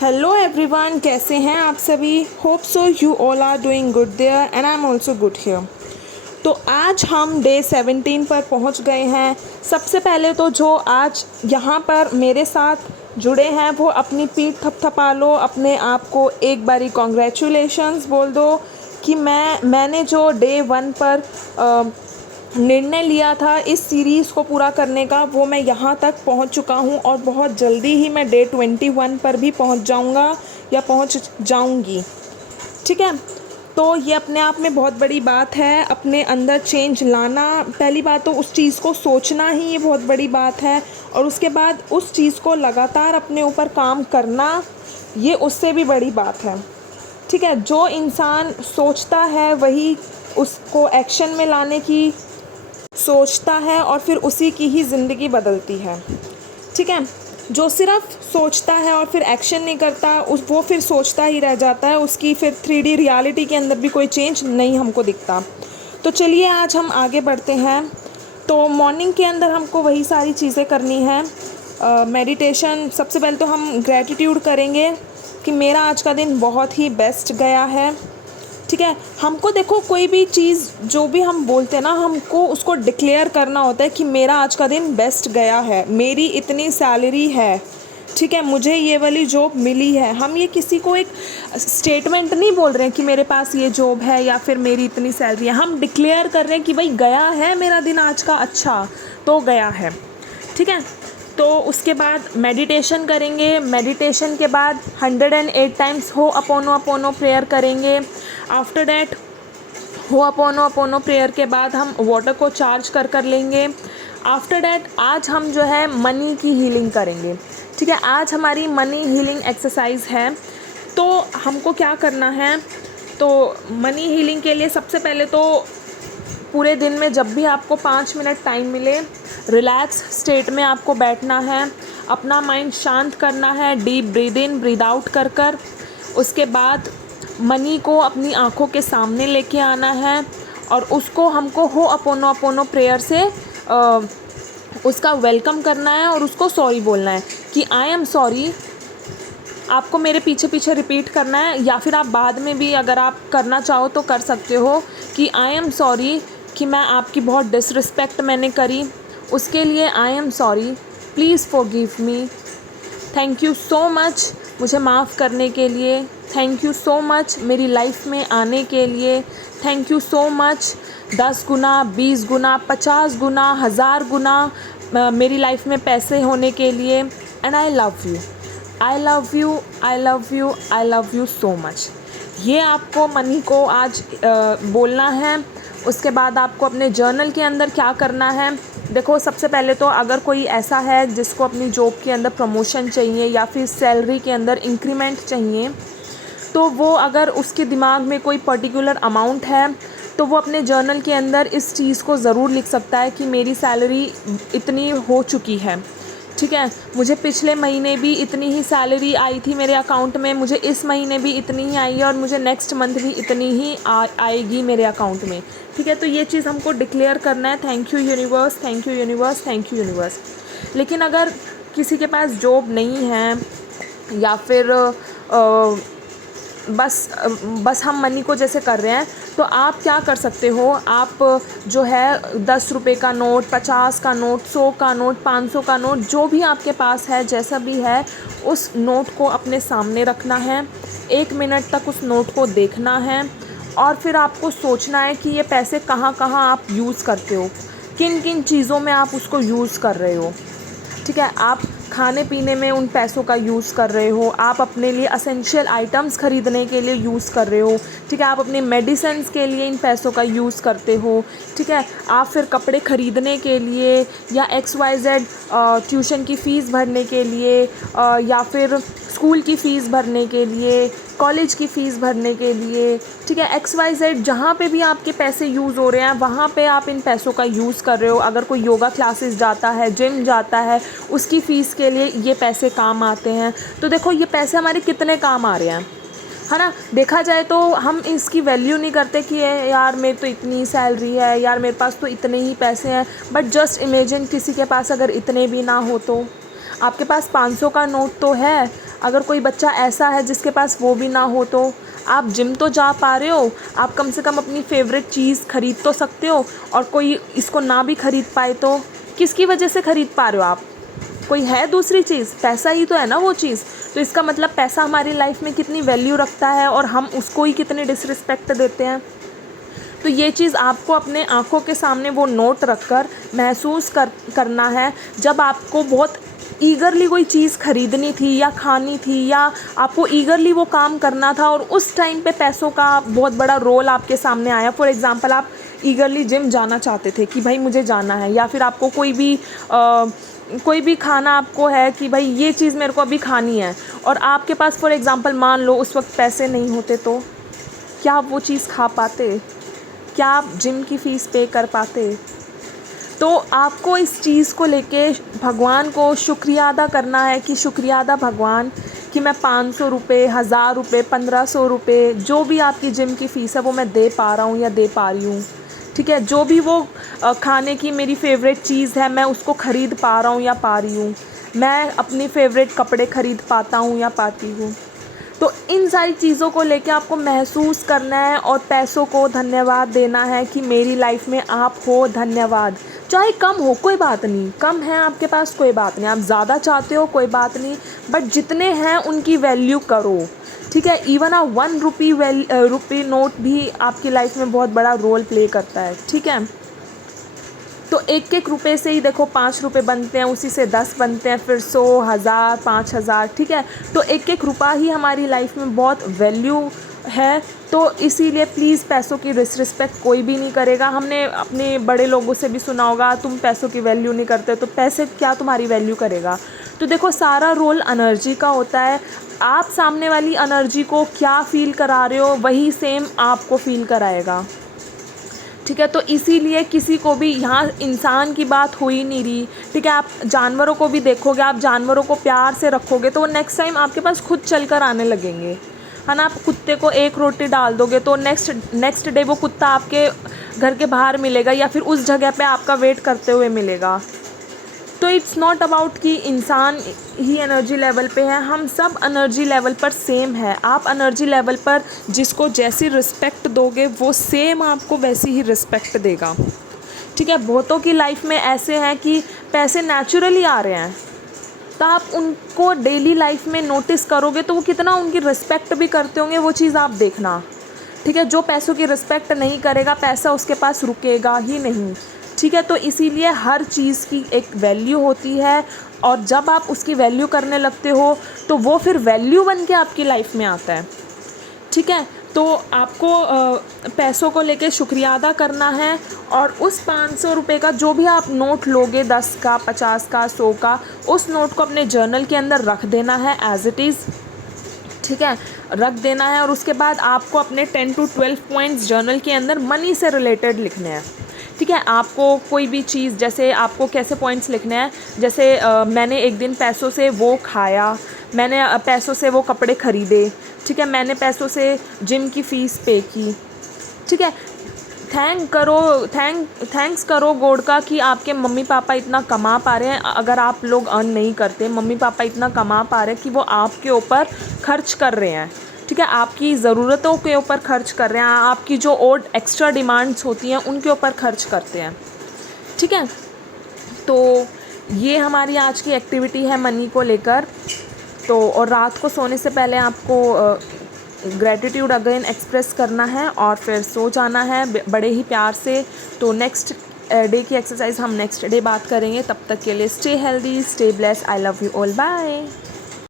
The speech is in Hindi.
हेलो एवरीवन, कैसे हैं आप सभी। Hope so you all are doing good there and I am also good here. तो आज हम डे 17 पर पहुंच गए हैं। सबसे पहले तो जो आज यहाँ पर मेरे साथ जुड़े हैं वो अपनी पीठ थपथपा लो, अपने आप को एक बारी कॉन्ग्रेचुलेशंस बोल दो कि मैंने जो डे 1 पर निर्णय लिया था इस सीरीज़ को पूरा करने का, वो मैं यहाँ तक पहुँच चुका हूँ और बहुत जल्दी ही मैं डे 21 पर भी पहुँच जाऊँगा या पहुँच जाऊँगी। ठीक है, तो ये अपने आप में बहुत बड़ी बात है। अपने अंदर चेंज लाना, पहली बात तो उस चीज़ को सोचना ही ये बहुत बड़ी बात है, और उसके बाद उस चीज़ को लगातार अपने ऊपर काम करना, ये उससे भी बड़ी बात है। ठीक है, जो इंसान सोचता है वही उसको एक्शन में लाने की सोचता है और फिर उसी की ही ज़िंदगी बदलती है। ठीक है, जो सिर्फ सोचता है और फिर एक्शन नहीं करता, वो फिर सोचता ही रह जाता है, उसकी फिर 3D रियलिटी के अंदर भी कोई चेंज नहीं हमको दिखता। तो चलिए आज हम आगे बढ़ते हैं। तो मॉर्निंग के अंदर हमको वही सारी चीज़ें करनी है। मेडिटेशन, सबसे पहले तो हम ग्रैटिट्यूड करेंगे कि मेरा आज का दिन बहुत ही बेस्ट गया है। ठीक है, हमको देखो कोई भी चीज़ जो भी हम बोलते हैं ना, हमको उसको डिक्लेयर करना होता है कि मेरा आज का दिन बेस्ट गया है, मेरी इतनी सैलरी है, ठीक है, मुझे ये वाली जॉब मिली है। हम ये किसी को एक स्टेटमेंट नहीं बोल रहे हैं कि मेरे पास ये जॉब है या फिर मेरी इतनी सैलरी है। हम डिक्लेयर कर रहे हैं कि भाई गया है मेरा दिन आज का, अच्छा तो गया है। ठीक है, तो उसके बाद मेडिटेशन करेंगे। मेडिटेशन के बाद 108 टाइम्स हो अपोनो प्रेयर करेंगे। आफ्टर डैट हो अपोनो प्रेयर के बाद हम वाटर को चार्ज कर लेंगे। आफ्टर डैट आज हम जो है मनी की हीलिंग करेंगे। ठीक है, आज हमारी मनी हीलिंग एक्सरसाइज है। तो हमको क्या करना है, तो मनी हीलिंग के लिए सबसे पहले तो पूरे दिन में जब भी आपको 5 मिनट टाइम मिले, रिलैक्स स्टेट में आपको बैठना है, अपना माइंड शांत करना है, deep breathe in breathe out कर उसके बाद मनी को अपनी आँखों के सामने लेके आना है और उसको हमको हो अपोनो प्रेयर से उसका वेलकम करना है और उसको सॉरी बोलना है कि आई एम सॉरी। आपको मेरे पीछे पीछे रिपीट करना है या फिर आप बाद में भी अगर आप करना चाहो तो कर सकते हो कि आई एम सॉरी कि मैं आपकी बहुत डिसरिस्पेक्ट मैंने करी, उसके लिए I am sorry, please forgive me, thank you so much मुझे माफ़ करने के लिए, थैंक यू सो मच मेरी लाइफ में आने के लिए, थैंक यू सो मच 10 गुना 20 गुना 50 गुना 1000 गुना मेरी लाइफ में पैसे होने के लिए, and I love you, I love you, I love you, I love you so much. ये आपको मनी को आज बोलना है। उसके बाद आपको अपने जर्नल के अंदर क्या करना है, देखो सबसे पहले तो अगर कोई ऐसा है जिसको अपनी जॉब के अंदर प्रमोशन चाहिए या फिर सैलरी के अंदर इंक्रीमेंट चाहिए, तो वो अगर उसके दिमाग में कोई पर्टिकुलर अमाउंट है तो वो अपने जर्नल के अंदर इस चीज़ को ज़रूर लिख सकता है कि मेरी सैलरी इतनी हो चुकी है। ठीक है, मुझे पिछले महीने भी इतनी ही सैलरी आई थी मेरे अकाउंट में, मुझे इस महीने भी इतनी ही आई है और मुझे नेक्स्ट मंथ भी इतनी ही आएगी मेरे अकाउंट में। ठीक है, तो ये चीज़ हमको डिक्लेयर करना है, thank you universe, thank you universe, thank you universe. लेकिन अगर किसी के पास जॉब नहीं है या फिर बस हम मनी को जैसे कर रहे हैं, तो आप क्या कर सकते हो, आप जो है 10 रुपये का नोट, 50 का नोट, 100 का नोट, 500 का नोट, जो भी आपके पास है, जैसा भी है, उस नोट को अपने सामने रखना है, 1 मिनट तक उस नोट को देखना है और फिर आपको सोचना है कि ये पैसे कहाँ कहाँ आप यूज़ करते हो, किन किन चीज़ों में आप उसको यूज़ कर रहे हो। ठीक है, आप खाने पीने में उन पैसों का यूज़ कर रहे हो, आप अपने लिए एसेंशियल आइटम्स ख़रीदने के लिए यूज़ कर रहे हो। ठीक है, आप अपने मेडिसिन्स के लिए इन पैसों का यूज़ करते हो। ठीक है, आप फिर कपड़े ख़रीदने के लिए या XYZ ट्यूशन की फ़ीस भरने के लिए या फिर स्कूल की फ़ीस भरने के लिए, कॉलेज की फ़ीस भरने के लिए, ठीक है, XYZ जहाँ पे भी आपके पैसे यूज़ हो रहे हैं वहाँ पे आप इन पैसों का यूज़ कर रहे हो। अगर कोई योगा क्लासेस जाता है, जिम जाता है, उसकी फ़ीस के लिए ये पैसे काम आते हैं। तो देखो ये पैसे हमारे कितने काम आ रहे हैं, है ना। देखा जाए तो हम इसकी वैल्यू नहीं करते कि यार मेरी तो इतनी सैलरी है, यार मेरे पास तो इतने ही पैसे हैं, बट जस्ट इमेजिन किसी के पास अगर इतने भी ना हो तो आपके पास 500 का नोट तो है, अगर कोई बच्चा ऐसा है जिसके पास वो भी ना हो तो आप जिम तो जा पा रहे हो, आप कम से कम अपनी फेवरेट चीज़ खरीद तो सकते हो। और कोई इसको ना भी खरीद पाए तो किसकी वजह से खरीद पा रहे हो आप? कोई है दूसरी चीज़, पैसा ही तो है ना वो चीज़। तो इसका मतलब पैसा हमारी लाइफ में कितनी वैल्यू रखता है और हम उसको ही कितनी डिसरिस्पेक्ट देते हैं। तो ये चीज़ आपको अपने आँखों के सामने वो नोट रखकर महसूस करना है। जब आपको बहुत ईगरली कोई चीज़ खरीदनी थी या खानी थी या आपको ईगरली वो काम करना था और उस टाइम पे पैसों का बहुत बड़ा रोल आपके सामने आया। फॉर एग्ज़ाम्पल, आप ईगरली जिम जाना चाहते थे कि भाई मुझे जाना है, या फिर आपको कोई भी खाना आपको है कि भाई ये चीज़ मेरे को अभी खानी है, और आपके पास फॉर एग्ज़ाम्पल मान लो उस वक्त पैसे नहीं होते, तो क्या आप वो चीज़ खा पाते? क्या आप जिम की फ़ीस पे कर पाते? तो आपको इस चीज़ को लेके भगवान को शुक्रिया अदा करना है कि शुक्रिया अदा भगवान कि मैं 500 रुपये, 1000 रुपये, 1500 रुपये, जो भी आपकी जिम की फ़ीस है वो मैं दे पा रहा हूँ या दे पा रही हूँ। ठीक है, जो भी वो खाने की मेरी फेवरेट चीज़ है मैं उसको ख़रीद पा रहा हूँ या पा रही हूँ, मैं अपनी फेवरेट कपड़े ख़रीद पाता हूँ या पाती हूँ। तो इन सारी चीज़ों को लेके आपको महसूस करना है और पैसों को धन्यवाद देना है कि मेरी लाइफ में आप हो, धन्यवाद। चाहे कम हो कोई बात नहीं, कम है आपके पास कोई बात नहीं, आप ज़्यादा चाहते हो कोई बात नहीं, बट जितने हैं उनकी वैल्यू करो। ठीक है, इवन आ 1 रुपी नोट भी आपकी लाइफ में बहुत बड़ा रोल प्ले करता है। ठीक है, तो एक एक रुपए से ही देखो 5 रुपये बनते हैं, उसी से 10 बनते हैं, फिर 100, 1000, 5000। ठीक है, तो एक एक रुपया ही हमारी लाइफ में बहुत वैल्यू है। तो इसीलिए प्लीज़ पैसों की डिसरिस्पेक्ट कोई भी नहीं करेगा। हमने अपने बड़े लोगों से भी सुना होगा, तुम पैसों की वैल्यू नहीं करते, तो पैसे क्या तुम्हारी वैल्यू करेगा? तो देखो, सारा रोल एनर्जी का होता है। आप सामने वाली एनर्जी को क्या फ़ील करा रहे हो वही सेम आपको फ़ील कराएगा। ठीक है, तो इसीलिए किसी को भी, यहाँ इंसान की बात हो ही नहीं रही। ठीक है, आप जानवरों को भी देखोगे, आप जानवरों को प्यार से रखोगे तो वो नेक्स्ट टाइम आपके पास खुद चल कर आने लगेंगे, है ना। आप कुत्ते को एक रोटी डाल दोगे तो नेक्स्ट डे वो कुत्ता आपके घर के बाहर मिलेगा या फिर उस जगह पे आपका वेट करते हुए मिलेगा। तो इट्स नॉट अबाउट कि इंसान ही एनर्जी लेवल पे है, हम सब एनर्जी लेवल पर सेम है। आप एनर्जी लेवल पर जिसको जैसी रिस्पेक्ट दोगे वो सेम आपको वैसी ही रिस्पेक्ट देगा। ठीक है, बहुतों की लाइफ में ऐसे हैं कि पैसे नेचुरली आ रहे हैं, तो आप उनको डेली लाइफ में नोटिस करोगे तो वो कितना उनकी रिस्पेक्ट भी करते होंगे, वो चीज़ आप देखना। ठीक है, जो पैसों की रिस्पेक्ट नहीं करेगा, पैसा उसके पास रुकेगा ही नहीं। ठीक है, तो इसीलिए हर चीज़ की एक वैल्यू होती है, और जब आप उसकी वैल्यू करने लगते हो तो वो फिर वैल्यू बन के आपकी लाइफ में आता है। ठीक है, तो आपको पैसों को लेके शुक्रिया अदा करना है, और उस 500 रुपये का जो भी आप नोट लोगे, 10 का, 50 का, 100 का, उस नोट को अपने जर्नल के अंदर रख देना है एज इट इज़। ठीक है, रख देना है, और उसके बाद आपको अपने 10 to 12 पॉइंट्स जर्नल के अंदर मनी से रिलेटेड लिखने हैं। ठीक है, आपको कोई भी चीज़, जैसे आपको कैसे पॉइंट्स लिखने हैं, जैसे मैंने एक दिन पैसों से वो खाया, मैंने पैसों से वो कपड़े ख़रीदे। ठीक है, मैंने पैसों से जिम की फ़ीस पे की। ठीक है, थैंक्स करो गॉड का कि आपके मम्मी पापा इतना कमा पा रहे हैं। अगर आप लोग अर्न नहीं करते, मम्मी पापा इतना कमा पा रहे हैं कि वो आपके ऊपर खर्च कर रहे हैं। ठीक है, आपकी ज़रूरतों के ऊपर खर्च कर रहे हैं, आपकी जो और एक्स्ट्रा डिमांड्स होती हैं उनके ऊपर खर्च करते हैं। ठीक है, तो ये हमारी आज की एक्टिविटी है मनी को लेकर। तो और रात को सोने से पहले आपको ग्रैटिट्यूड अगेन एक्सप्रेस करना है और फिर सो जाना है बड़े ही प्यार से। तो नेक्स्ट डे की एक्सरसाइज हम नेक्स्ट डे बात करेंगे। तब तक के लिए stay healthy, stay blessed, I love you all, bye.